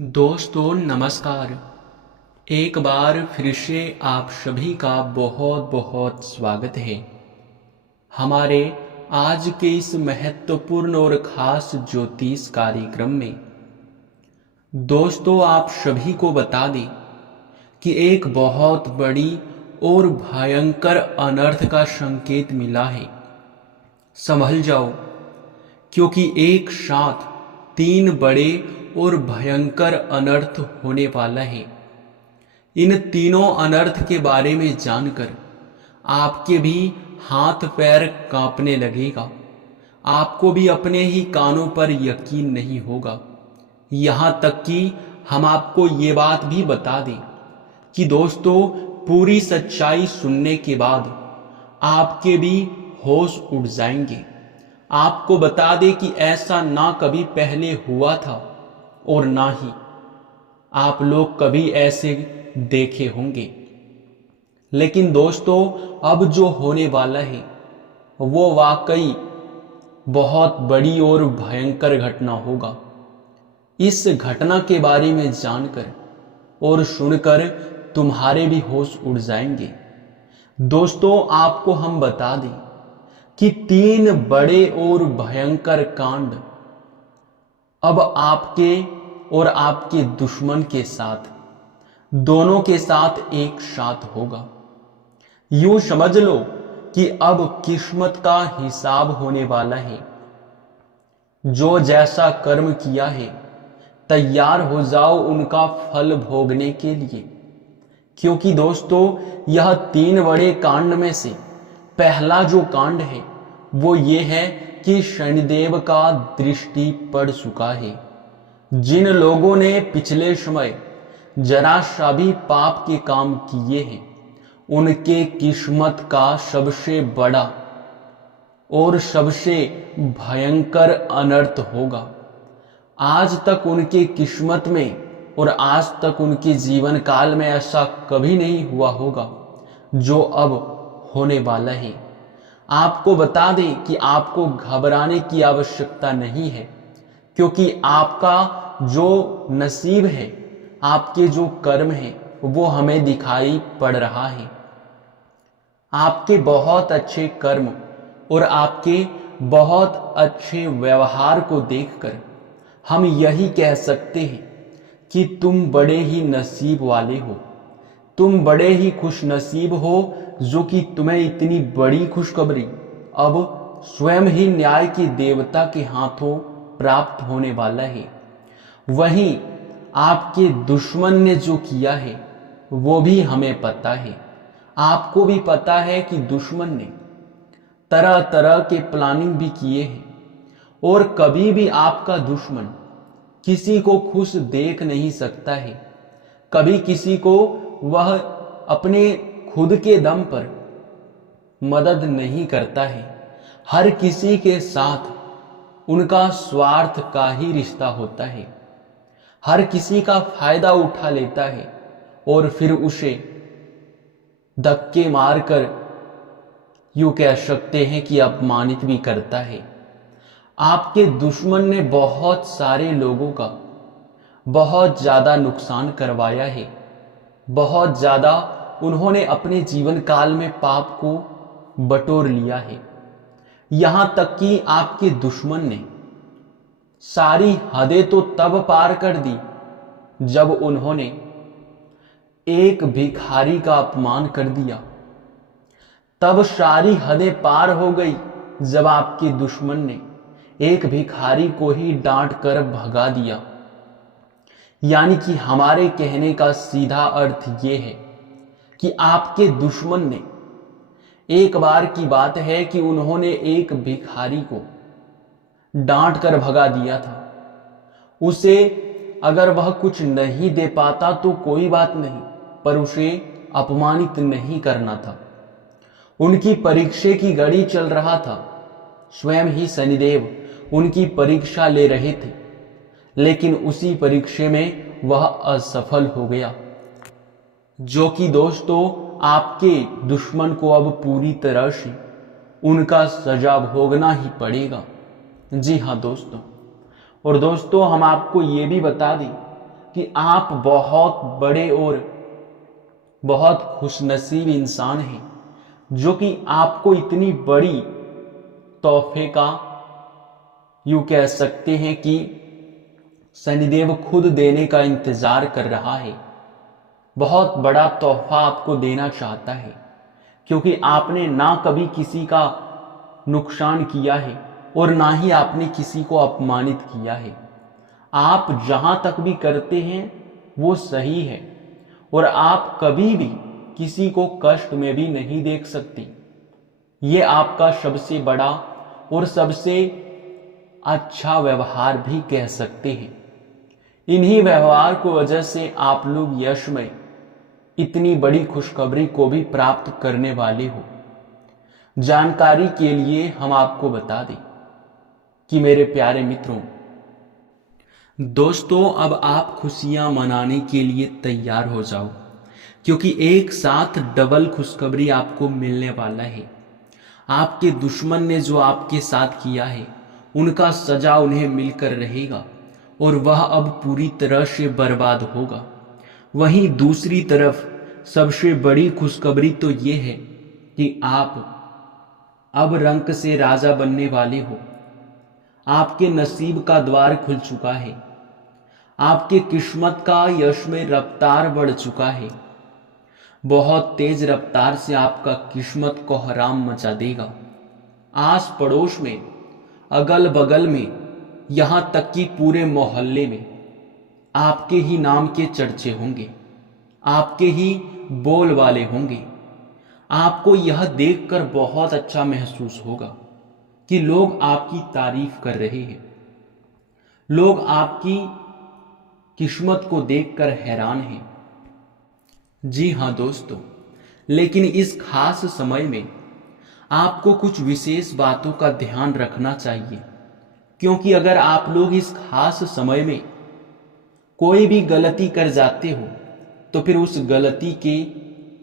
दोस्तों नमस्कार। एक बार फिर से आप सभी का बहुत बहुत स्वागत है हमारे आज के इस महत्वपूर्ण और खास ज्योतिष कार्यक्रम में। दोस्तों आप सभी को बता दें कि एक बहुत बड़ी और भयंकर अनर्थ का संकेत मिला है। संभल जाओ, क्योंकि एक साथ तीन बड़े और भयंकर अनर्थ होने वाला है। इन तीनों अनर्थ के बारे में जानकर आपके भी हाथ पैर कांपने लगेगा। आपको भी अपने ही कानों पर यकीन नहीं होगा। यहाँ तक कि हम आपको ये बात भी बता दें कि दोस्तों पूरी सच्चाई सुनने के बाद आपके भी होश उड़ जाएंगे। आपको बता दें कि ऐसा ना कभी पहले हुआ था और ना ही आप लोग कभी ऐसे देखे होंगे। लेकिन दोस्तों अब जो होने वाला है वो वाकई बहुत बड़ी और भयंकर घटना होगा। इस घटना के बारे में जानकर और सुनकर तुम्हारे भी होश उड़ जाएंगे। दोस्तों आपको हम बता दें कि तीन बड़े और भयंकर कांड अब आपके और आपके दुश्मन के साथ, दोनों के साथ एक साथ होगा। यूं समझ लो कि अब किस्मत का हिसाब होने वाला है। जो जैसा कर्म किया है तैयार हो जाओ उनका फल भोगने के लिए। क्योंकि दोस्तों यह तीन बड़े कांड में से पहला जो कांड है वो ये है कि शनिदेव का दृष्टि पड़ चुका है। जिन लोगों ने पिछले समय जरा सा भी पाप के काम किए हैं उनके किस्मत का सबसे बड़ा और सबसे भयंकर अनर्थ होगा। आज तक उनके किस्मत में और आज तक उनके जीवन काल में ऐसा कभी नहीं हुआ होगा जो अब होने वाला है। आपको बता दें कि आपको घबराने की आवश्यकता नहीं है, क्योंकि आपका जो नसीब है, आपके जो कर्म है वो हमें दिखाई पड़ रहा है। आपके बहुत अच्छे कर्म और आपके बहुत अच्छे व्यवहार को देखकर हम यही कह सकते हैं कि तुम बड़े ही नसीब वाले हो। तुम बड़े ही खुश नसीब हो जो कि तुम्हें इतनी बड़ी खुशखबरी अब स्वयं ही न्याय के देवता के हाथों प्राप्त होने वाला है। वहीं आपके दुश्मन ने जो किया है वो भी हमें पता है। आपको भी पता है कि दुश्मन ने तरह तरह के प्लानिंग भी किए हैं और कभी भी आपका दुश्मन किसी को खुश देख नहीं सकता है। कभी किसी को वह अपने खुद के दम पर मदद नहीं करता है। हर किसी के साथ उनका स्वार्थ का ही रिश्ता होता है। हर किसी का फायदा उठा लेता है और फिर उसे धक्के मारकर यूं कह सकते हैं कि अपमानित भी करता है। आपके दुश्मन ने बहुत सारे लोगों का बहुत ज्यादा नुकसान करवाया है। बहुत ज्यादा उन्होंने अपने जीवन काल में पाप को बटोर लिया है। यहां तक कि आपके दुश्मन ने सारी हदें तो तब पार कर दी जब उन्होंने एक भिखारी का अपमान कर दिया। तब सारी हदें पार हो गई जब आपके दुश्मन ने एक भिखारी को ही डांट कर भगा दिया। यानी कि हमारे कहने का सीधा अर्थ यह है कि आपके दुश्मन ने, एक बार की बात है कि उन्होंने एक भिखारी को डांट कर भगा दिया था। उसे अगर वह कुछ नहीं दे पाता तो कोई बात नहीं, पर उसे अपमानित नहीं करना था। उनकी परीक्षा की घड़ी चल रहा था। स्वयं ही शनिदेव उनकी परीक्षा ले रहे थे, लेकिन उसी परीक्षा में वह असफल हो गया। जो कि दोस्तों आपके दुश्मन को अब पूरी तरह से उनका सजा भोगना ही पड़ेगा। जी हाँ दोस्तों। और दोस्तों हम आपको ये भी बता दें कि आप बहुत बड़े और बहुत खुशनसीब इंसान हैं, जो कि आपको इतनी बड़ी तोहफे का यूं कह सकते हैं कि शनिदेव खुद देने का इंतजार कर रहा है। बहुत बड़ा तोहफा आपको देना चाहता है, क्योंकि आपने ना कभी किसी का नुकसान किया है और ना ही आपने किसी को अपमानित किया है। आप जहां तक भी करते हैं वो सही है, और आप कभी भी किसी को कष्ट में भी नहीं देख सकते। ये आपका सबसे बड़ा और सबसे अच्छा व्यवहार भी कह सकते हैं। इन्हीं व्यवहार की वजह से आप लोग यश में इतनी बड़ी खुशखबरी को भी प्राप्त करने वाले हो। जानकारी के लिए हम आपको बता दें कि मेरे प्यारे मित्रों, दोस्तों, अब आप खुशियां मनाने के लिए तैयार हो जाओ, क्योंकि एक साथ डबल खुशखबरी आपको मिलने वाला है। आपके दुश्मन ने जो आपके साथ किया है उनका सजा उन्हें मिलकर रहेगा, और वह अब पूरी तरह से बर्बाद होगा। वहीं दूसरी तरफ सबसे बड़ी खुशखबरी तो ये है कि आप अब रंक से राजा बनने वाले हो। आपके नसीब का द्वार खुल चुका है। आपके किस्मत का यश में रफ्तार बढ़ चुका है। बहुत तेज रफ्तार से आपका किस्मत को हराम मचा देगा। आस पड़ोस में, अगल बगल में, यहां तक कि पूरे मोहल्ले में आपके ही नाम के चर्चे होंगे, आपके ही बोल वाले होंगे। आपको यह देखकर बहुत अच्छा महसूस होगा कि लोग आपकी तारीफ कर रहे हैं। लोग आपकी किस्मत को देखकर हैरान हैं। जी हां दोस्तों, लेकिन इस खास समय में आपको कुछ विशेष बातों का ध्यान रखना चाहिए, क्योंकि अगर आप लोग इस खास समय में कोई भी गलती कर जाते हो तो फिर उस गलती के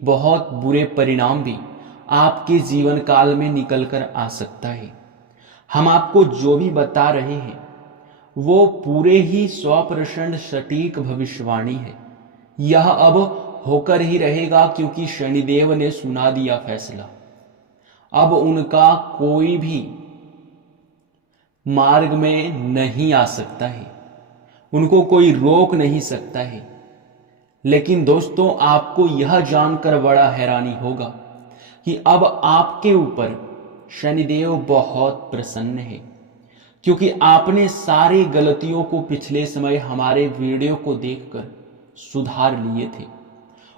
बहुत बुरे परिणाम भी आपके जीवन काल में निकल कर आ सकता है। हम आपको जो भी बता रहे हैं वो पूरे ही 100% सटीक भविष्यवाणी है। यह अब होकर ही रहेगा, क्योंकि शनिदेव ने सुना दिया फैसला। अब उनका कोई भी मार्ग में नहीं आ सकता है, उनको कोई रोक नहीं सकता है। लेकिन दोस्तों, आपको यह जानकर बड़ा हैरानी होगा कि अब आपके ऊपर शनिदेव बहुत प्रसन्न है, क्योंकि आपने सारे गलतियों को पिछले समय हमारे वीडियो को देखकर सुधार लिए थे,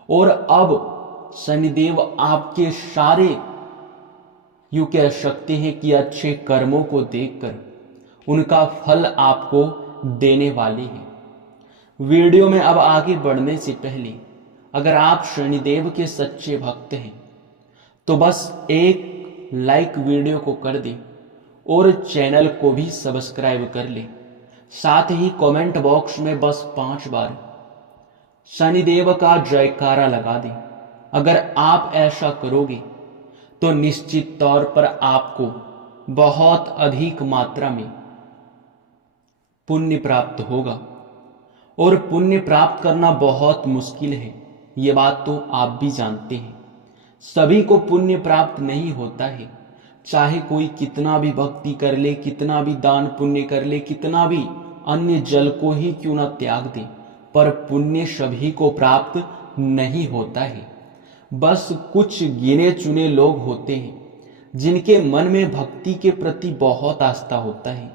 और अब शनिदेव आपके सारे यूं कह सकते हैं कि अच्छे कर्मों को देखकर उनका फल आपको देने वाले हैं। वीडियो में अब आगे बढ़ने से पहले अगर आप शनिदेव के सच्चे भक्त हैं तो बस एक लाइक वीडियो को कर दें और चैनल को भी सब्सक्राइब कर लें। साथ ही कमेंट बॉक्स में बस 5 बार शनिदेव का जयकारा लगा दें। अगर आप ऐसा करोगे तो निश्चित तौर पर आपको बहुत अधिक मात्रा में पुण्य प्राप्त होगा, और पुण्य प्राप्त करना बहुत मुश्किल है, ये बात तो आप भी जानते हैं। सभी को पुण्य प्राप्त नहीं होता है, चाहे कोई कितना भी भक्ति कर ले, कितना भी दान पुण्य कर ले, कितना भी अन्य जल को ही क्यों ना त्याग दे, पर पुण्य सभी को प्राप्त नहीं होता है। बस कुछ गिने चुने लोग होते हैं जिनके मन में भक्ति के प्रति बहुत आस्था होता है,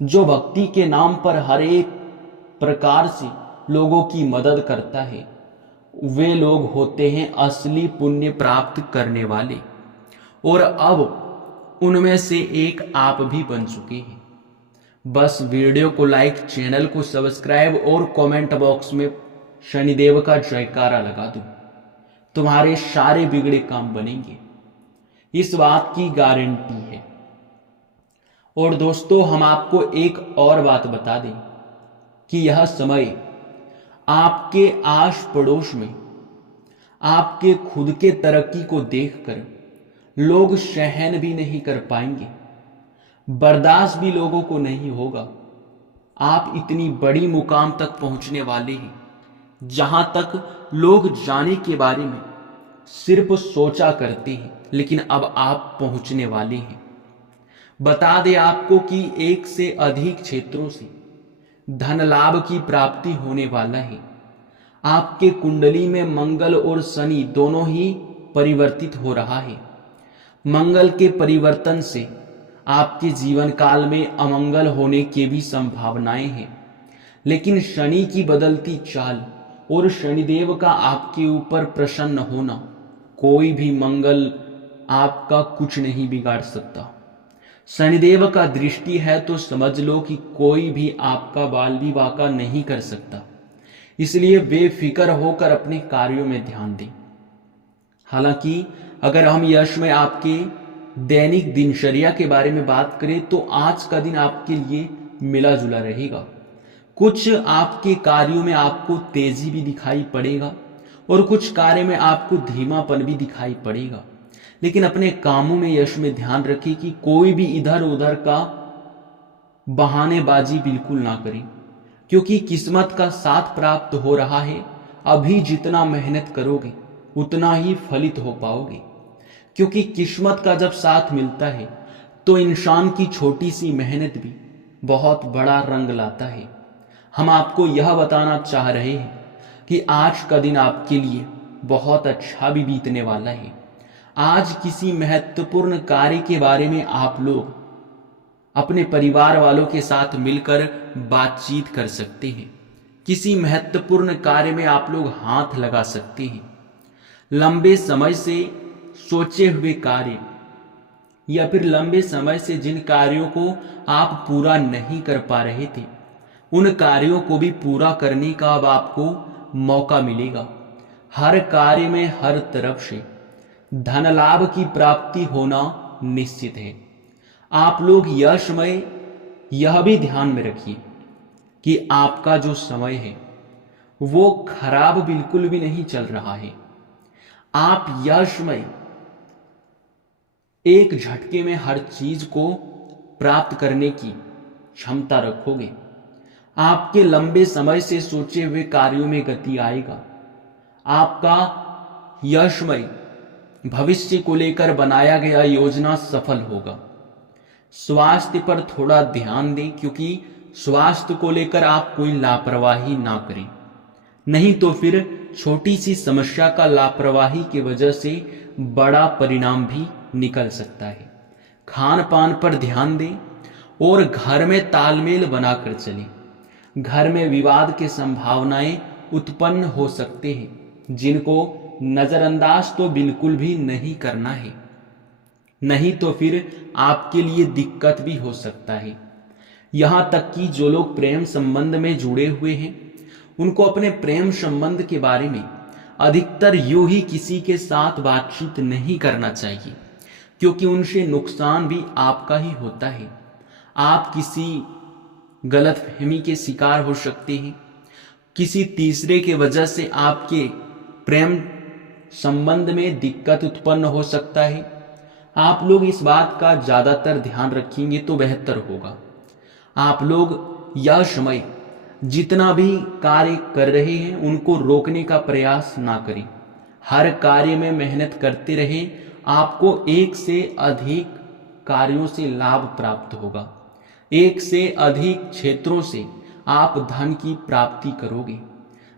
जो भक्ति के नाम पर हर एक प्रकार से लोगों की मदद करता है। वे लोग होते हैं असली पुण्य प्राप्त करने वाले, और अब उनमें से एक आप भी बन चुके हैं। बस वीडियो को लाइक, चैनल को सब्सक्राइब और कमेंट बॉक्स में शनिदेव का जयकारा लगा दो। तुम्हारे सारे बिगड़े काम बनेंगे, इस बात की गारंटी है। और दोस्तों, हम आपको एक और बात बता दें कि यह समय आपके आस पड़ोस में आपके खुद के तरक्की को देखकर लोग सहन भी नहीं कर पाएंगे, बर्दाश्त भी लोगों को नहीं होगा। आप इतनी बड़ी मुकाम तक पहुंचने वाले हैं जहां तक लोग जाने के बारे में सिर्फ सोचा करते हैं, लेकिन अब आप पहुंचने वाले हैं। बता दें आपको कि एक से अधिक क्षेत्रों से धन लाभ की प्राप्ति होने वाला है। आपके कुंडली में मंगल और शनि दोनों ही परिवर्तित हो रहा है। मंगल के परिवर्तन से आपके जीवन काल में अमंगल होने की भी संभावनाएं हैं, लेकिन शनि की बदलती चाल और शनिदेव का आपके ऊपर प्रसन्न होना, कोई भी मंगल आपका कुछ नहीं बिगाड़ सकता। शनिदेव का दृष्टि है तो समझ लो कि कोई भी आपका बाल विवाह का नहीं कर सकता। इसलिए बेफिक्र होकर अपने कार्यों में ध्यान दें। हालांकि अगर हम यश में आपके दैनिक दिनचर्या के बारे में बात करें तो आज का दिन आपके लिए मिला जुला रहेगा। कुछ आपके कार्यों में आपको तेजी भी दिखाई पड़ेगा और कुछ कार्य में आपको धीमापन भी दिखाई पड़ेगा, लेकिन अपने कामों में यश में ध्यान रखें कि कोई भी इधर उधर का बहानेबाजी बिल्कुल ना करें, क्योंकि किस्मत का साथ प्राप्त हो रहा है। अभी जितना मेहनत करोगे उतना ही फलित हो पाओगे, क्योंकि किस्मत का जब साथ मिलता है तो इंसान की छोटी सी मेहनत भी बहुत बड़ा रंग लाता है। हम आपको यह बताना चाह रहे हैं कि आज का दिन आपके लिए बहुत अच्छा भी बीतने वाला है। आज किसी महत्वपूर्ण कार्य के बारे में आप लोग अपने परिवार वालों के साथ मिलकर बातचीत कर सकते हैं। किसी महत्वपूर्ण कार्य में आप लोग हाथ लगा सकते हैं। लंबे समय से सोचे हुए कार्य या फिर लंबे समय से जिन कार्यों को आप पूरा नहीं कर पा रहे थे, उन कार्यों को भी पूरा करने का अब आपको मौका मिलेगा। हर कार्य में हर तरफ से धन लाभ की प्राप्ति होना निश्चित है। आप लोग यशमय यह भी ध्यान में रखिए कि आपका जो समय है वो खराब बिल्कुल भी नहीं चल रहा है। आप यशमय एक झटके में हर चीज को प्राप्त करने की क्षमता रखोगे। आपके लंबे समय से सोचे हुए कार्यों में गति आएगा। आपका यशमय भविष्य को लेकर बनाया गया योजना सफल होगा। स्वास्थ्य पर थोड़ा ध्यान दें, क्योंकि स्वास्थ्य को लेकर आप कोई लापरवाही ना करें, नहीं तो फिर छोटी सी समस्या का लापरवाही की वजह से बड़ा परिणाम भी निकल सकता है। खान पान पर ध्यान दें और घर में तालमेल बनाकर चलें। घर में विवाद की संभावनाएं उत्पन्न हो सकते हैं, जिनको नजरअंदाज तो बिल्कुल भी नहीं करना है, नहीं तो फिर आपके लिए दिक्कत भी हो सकता है। यहां तक कि जो लोग प्रेम संबंध में जुड़े हुए हैं, उनको अपने प्रेम संबंध के बारे में अधिकतर यूं ही किसी के साथ बातचीत नहीं करना चाहिए, क्योंकि उनसे नुकसान भी आपका ही होता है। आप किसी गलतफहमी के शिकार हो सकते हैं। किसी तीसरे के वजह से आपके प्रेम संबंध में दिक्कत उत्पन्न हो सकता है। आप लोग इस बात का ज्यादातर ध्यान रखेंगे तो बेहतर होगा। आप लोग यह समय जितना भी कार्य कर रहे हैं उनको रोकने का प्रयास ना करें। हर कार्य में मेहनत करते रहें। आपको एक से अधिक कार्यों से लाभ प्राप्त होगा। एक से अधिक क्षेत्रों से आप धन की प्राप्ति करोगे।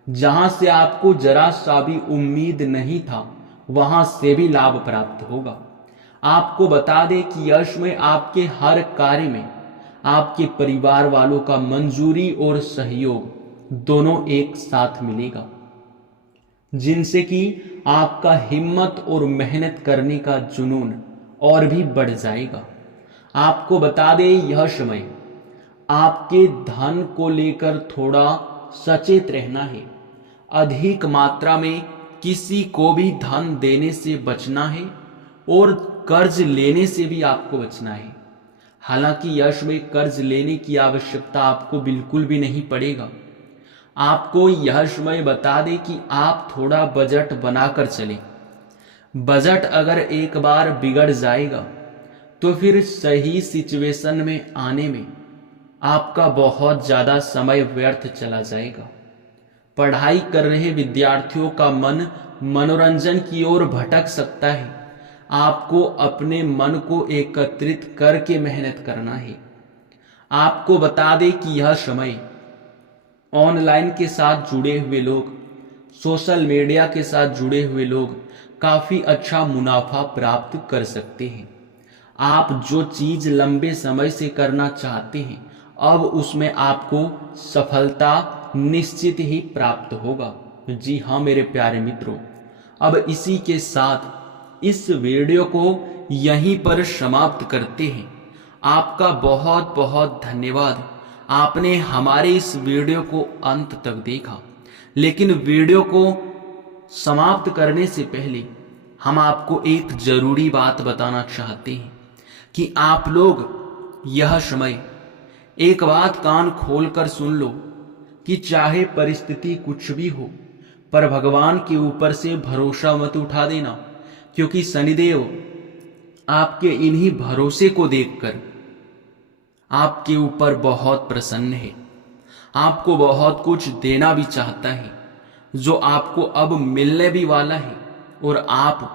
जहां से आपको जरा सा भी उम्मीद नहीं था, वहां से भी लाभ प्राप्त होगा। आपको बता दें कि यश में आपके हर कार्य में आपके परिवार वालों का मंजूरी और सहयोग दोनों एक साथ मिलेगा, जिनसे कि आपका हिम्मत और मेहनत करने का जुनून और भी बढ़ जाएगा। आपको बता दें यह समय आपके धन को लेकर थोड़ा सचेत रहना है। अधिक मात्रा में किसी को भी धन देने से बचना है और कर्ज लेने से भी आपको बचना है। हालांकि यश में कर्ज लेने की आवश्यकता आपको बिल्कुल भी नहीं पड़ेगा। आपको यह समय बता दें कि आप थोड़ा बजट बनाकर चलें। बजट अगर एक बार बिगड़ जाएगा तो फिर सही सिचुएशन में आने में आपका बहुत ज़्यादा समय व्यर्थ चला जाएगा। पढ़ाई कर रहे विद्यार्थियों का मन मनोरंजन की ओर भटक सकता है। आपको अपने मन को एकत्रित करके मेहनत करना है। आपको बता दें कि यह समय ऑनलाइन के साथ जुड़े हुए लोग, सोशल मीडिया के साथ जुड़े हुए लोग काफ़ी अच्छा मुनाफा प्राप्त कर सकते हैं। आप जो चीज़ लंबे समय से करना चाहते हैं, अब उसमें आपको सफलता निश्चित ही प्राप्त होगा। जी हाँ मेरे प्यारे मित्रों, अब इसी के साथ इस वीडियो को यहीं पर समाप्त करते हैं। आपका बहुत बहुत धन्यवाद। आपने हमारे इस वीडियो को अंत तक देखा। लेकिन वीडियो को समाप्त करने से पहले हम आपको एक जरूरी बात बताना चाहते हैं कि आप लोग यह समय एक बात कान खोलकर सुन लो कि चाहे परिस्थिति कुछ भी हो, पर भगवान के ऊपर से भरोसा मत उठा देना, क्योंकि शनिदेव आपके इन्हीं भरोसे को देखकर आपके ऊपर बहुत प्रसन्न है। आपको बहुत कुछ देना भी चाहता है, जो आपको अब मिलने भी वाला है, और आप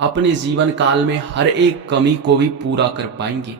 अपने जीवन काल में हर एक कमी को भी पूरा कर पाएंगे।